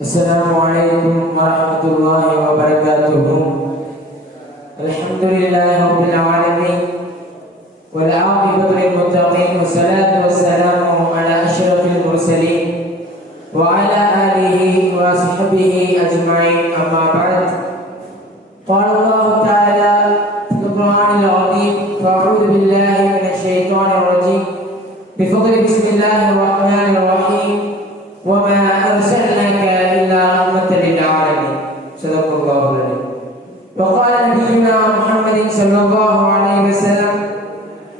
السلام عليكم ورحمة الله وبركاته. الحمد لله رب العالمين والعاقبة للمتقين والصلاة والسلام على أشرف المرسلين وعلى آله وصحبه نبينا محمد صلى الله عليه وسلم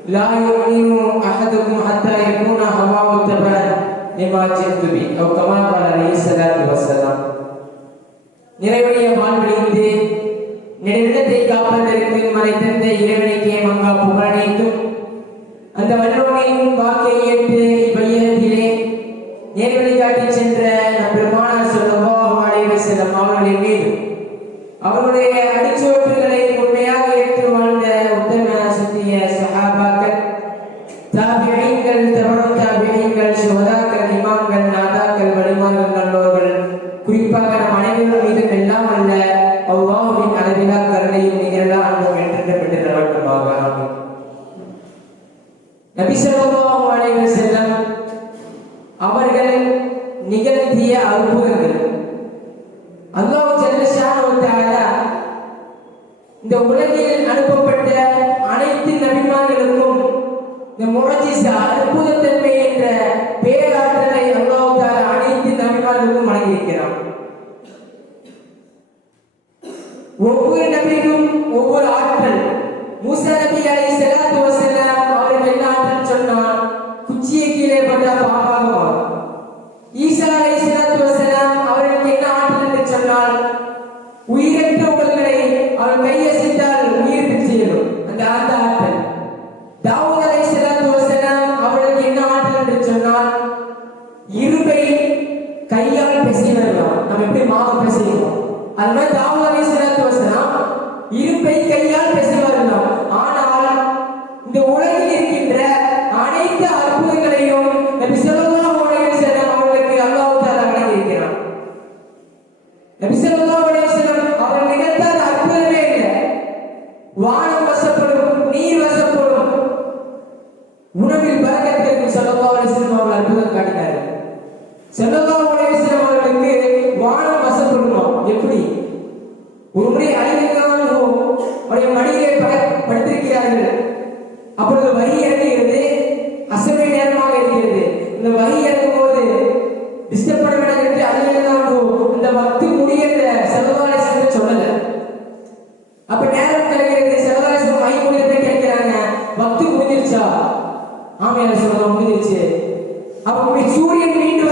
لا يؤمن أحدكم حتى يكون هواه تبعا لما جئت به أو كما قال عليه الصلاة والسلام நிறைவுடைய வாழ்விழிந்து நெடுத்தை காப்பதற்கும் மறைத்திருந்த இறைவனுக்கே மங்கா புகழனைத்தும் அந்த வல்லோனையும் வாக்கை ஏற்று இவ்வையத்திலே நேர்வழி காட்டி சென்ற பெருமானார் சொல்லும் அவர்களின் மீது de நம்ம எப்படி மாவை பேசுகிறோம் அது மாதிரி தாவல வீசினத்து வசனம். இருப்பை கையால் பேசுவார்கள் ஆனால் இந்த உலகில் இருக்கின்ற அனைத்து அற்புதங்களையும் நபி சொல்லலாம் உலகில் செல்லும் அவர்களுக்கு அல்லாஹ் தாலா அவர் நிகழ்த்தாத வரியை படித்திருக்கிறார்கள் அப்பொழுது வரி இறங்குகிறது. அசமை நேரமாக இருக்கிறது. இந்த வழி இறங்கும் போது டிஸ்டர்ப் பண்ண வேண்டாம் என்று அதில் அந்த பக்தி முடிகிற செலவாலேசன் சொல்லல. அப்ப நேரம் கிடைக்கிறது செலவாலேசன் மை முடிஞ்சு கேட்கிறாங்க. பக்தி முடிஞ்சிருச்சா? ஆமையால சொல்லலாம் முடிஞ்சிருச்சு. அப்ப சூரியன் மீண்டும்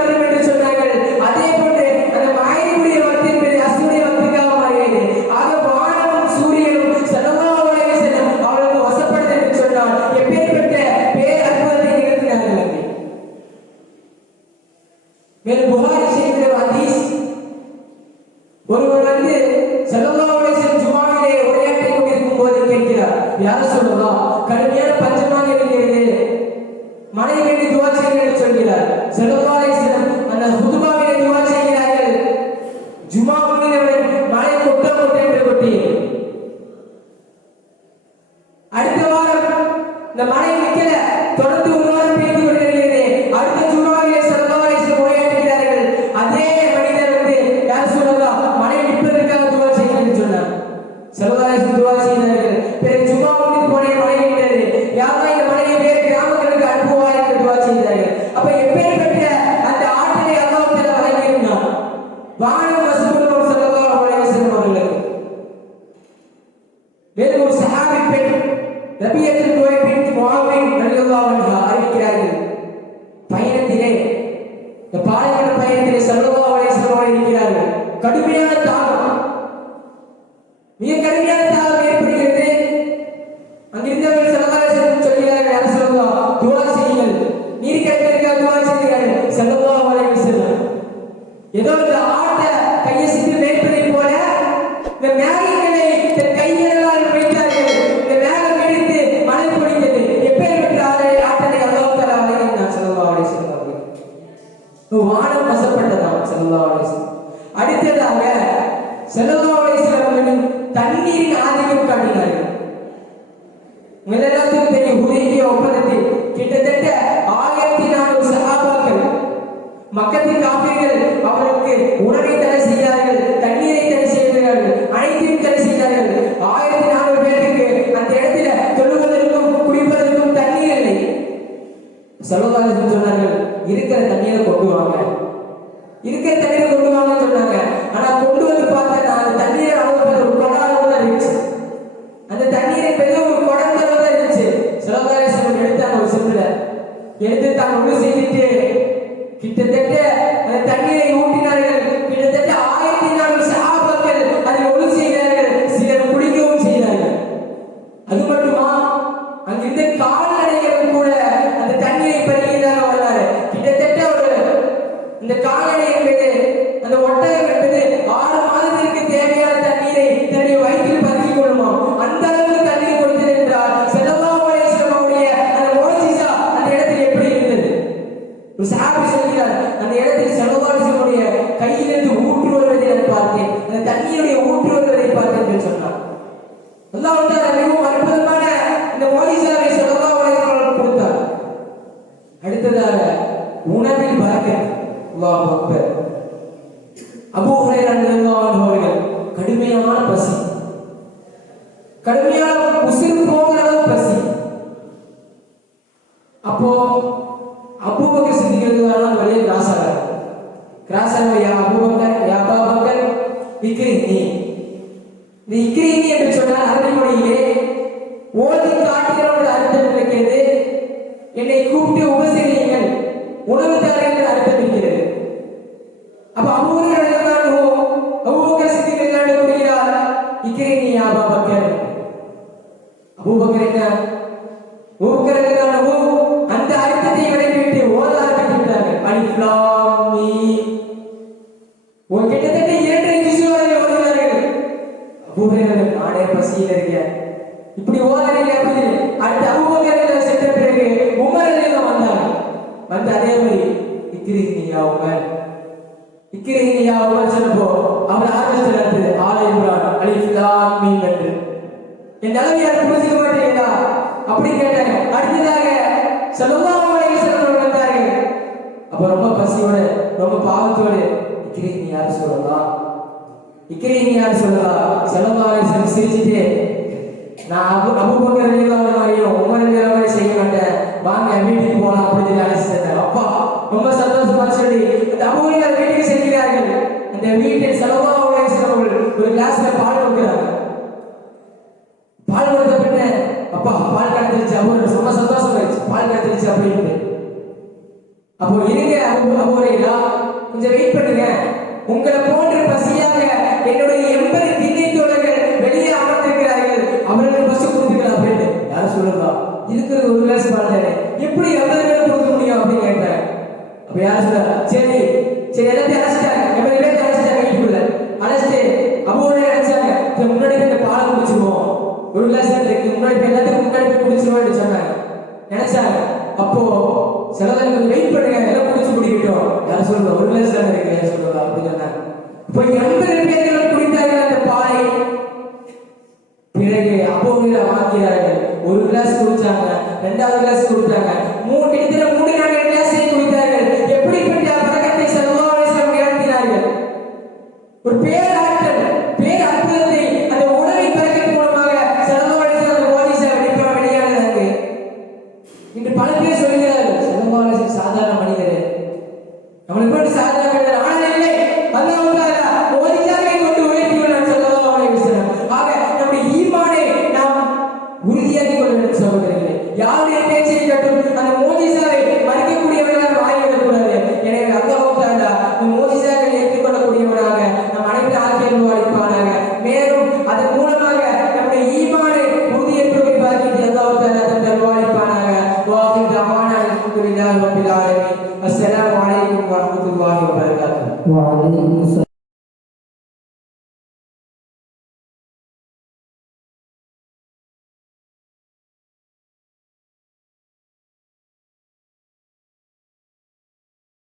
The body உங்கள் தெரியும் ஹுதைபியா ஒப்பந்தத்தில் கிட்டத்தட்ட ஆயிரத்தி நானூறு சகாபாக்கள் மக்கத்தின் காப்பீர்கள் அவருக்கு உணவை தடை செய்தார்கள் தண்ணீரை தடை செய்கிறார்கள் அனைத்தையும் தடை செய்தார்கள். ஆயிரத்தி நானூறு பேருக்கு அந்த இடத்துல தொழுவதற்கும் குடிப்பதற்கும் தண்ணீர் இல்லை. சலோகாலத்தில் சொன்னார்கள் இருக்கிற தண்ணீரை கொண்டு வாங்க. இருக்கிற தண்ணீரை கொண்டு வாங்க சொன்னாங்க. ஆனா கொண்டு வந்து பார்த்தா நான் தண்ணீரை எடுத்து தான் அல்லாஹ் அக்பர் அபூ ஹுரைரா ரலியல்லாஹு அவர்கள் கடுமையான பசி. கடுமையான உசிர் போகிற அளவு பசி. அப்போ அபூபக்கர் சித்திக்கிறதுக்கான ஒரே கிராசாக கிராசாக யா அபூபக்கர் யா அபாபக்கர் இக்ரினி இந்த இக்ரினி என்று சொன்னால் அரபி மொழியிலே ஓதி காட்டுகிறவர்கள் அர்த்தம் இருக்கிறது என்னை கூப்பிட்டு உபசரியுங்கள். உணவு அபூபக்கர் என்ன? அந்த அர்த்தத்தை விடைவிட்டு ஓத ஆரம்பித்து விட்டார்கள் கிட்டத்தட்ட இரண்டரை ஜிசு வரை அபூபக்கர் நானே பசியில் இருக்கேன். இப்படி ஓதுறீங்க அப்படின்னு அடுத்து அபூபக்கர் சென்ற பிறகு உமர் வந்து அதே மாதிரி இக்கிரிஹினியா உமர். இக்கிரிஹினியா உமர் சொன்னப்போ அவர் ஆரம்பிச்சிருந்தது ஆலை இம்ரான் அலிஃப் லாம் மீம் என் நிலைமை யாரும் புரிஞ்சுக்க மாட்டீங்களா அப்படி கேட்டாங்க அடுத்ததாக செல்லலாம் அவர்கள் வந்தார்கள். அப்ப ரொம்ப பசியோட ரொம்ப பாவத்தோடு இக்கிரீங்க யாரும் சொல்லலாம் இக்கிரீங்க யாரும் சொல்லலாம் செல்லலாம் சிரிச்சுட்டு நான் அபு அபுபக்கர் ரலியல்லாஹு மாதிரியும் உமர் ரலியல்லாஹு மாதிரி செய்ய மாட்டேன். வாங்க வீட்டுக்கு போகலாம் அப்படின்னு சொல்லி அழைச்சிட்டேன் அப்பா ரொம்ப சந்தோஷமா சொல்லி அந்த அபுபக்கர் வீட்டுக்கு செல்கிறார்கள். அந்த வீட்டை செலவாக அவர்கள் ஒரு கிளாஸ்ல பால் கொடுக்கிறாங்க பால் கொடுத்த பின்ன அப்பா பால் கிடைச்சிருச்சு. அவங்க ரொம்ப சந்தோஷம் ஆயிடுச்சு. பால் கிடைச்சிருச்சு அப்படின்னு அப்போ இருங்க அப்போ கொஞ்சம் வெயிட் பண்ணுங்க. உங்களை போன்ற பசியாக என்னுடைய எண்பது திண்ணை தோழர்கள் வெளியே அமர்ந்திருக்கிறார்கள். அவர்களுக்கு பசி கொடுத்துக்கலாம் அப்படின்னு யாரும் சொல்லுங்க இருக்கிறது ஒரு கிளாஸ் பால் தானே. எப்படி எவ்வளவு பேர் கொடுக்க முடியும் அப்படின்னு கேட்டேன். அப்ப யாரும் சொல்ல சரி சரி எல்லாத்தையும் அழைச்சிட்டாங்க எண்பது பேர் அழைச்சிட்டாங்க சிலதற்கு வெயிட் பண்ணுங்க எல்லாம் குடிச்சு குடிக்கட்டும் யாரும் சொல்லுங்க ஒரு கிளாஸ் தான் இருக்கு யாரும் சொல்லுங்க அப்படின்னு சொன்னாங்க இப்போ எண்பது பேர்கள் குடித்தார்கள் அந்த பாலை பிறகு அப்போவில வாங்கிறார்கள் ஒரு கிளாஸ் குடிச்சாங்க ரெண்டாவது கிளாஸ் குடிச்சாங்க. மூணு இடத்துல மூணு நான்கு கிளாஸை குடித்தார்கள். எப்படிப்பட்ட பழக்கத்தை செல்வாவை நடத்தினார்கள் ஒரு பேர் لله رب العالمين السلام عليكم ورحمة الله وبركاته وعليكم السلام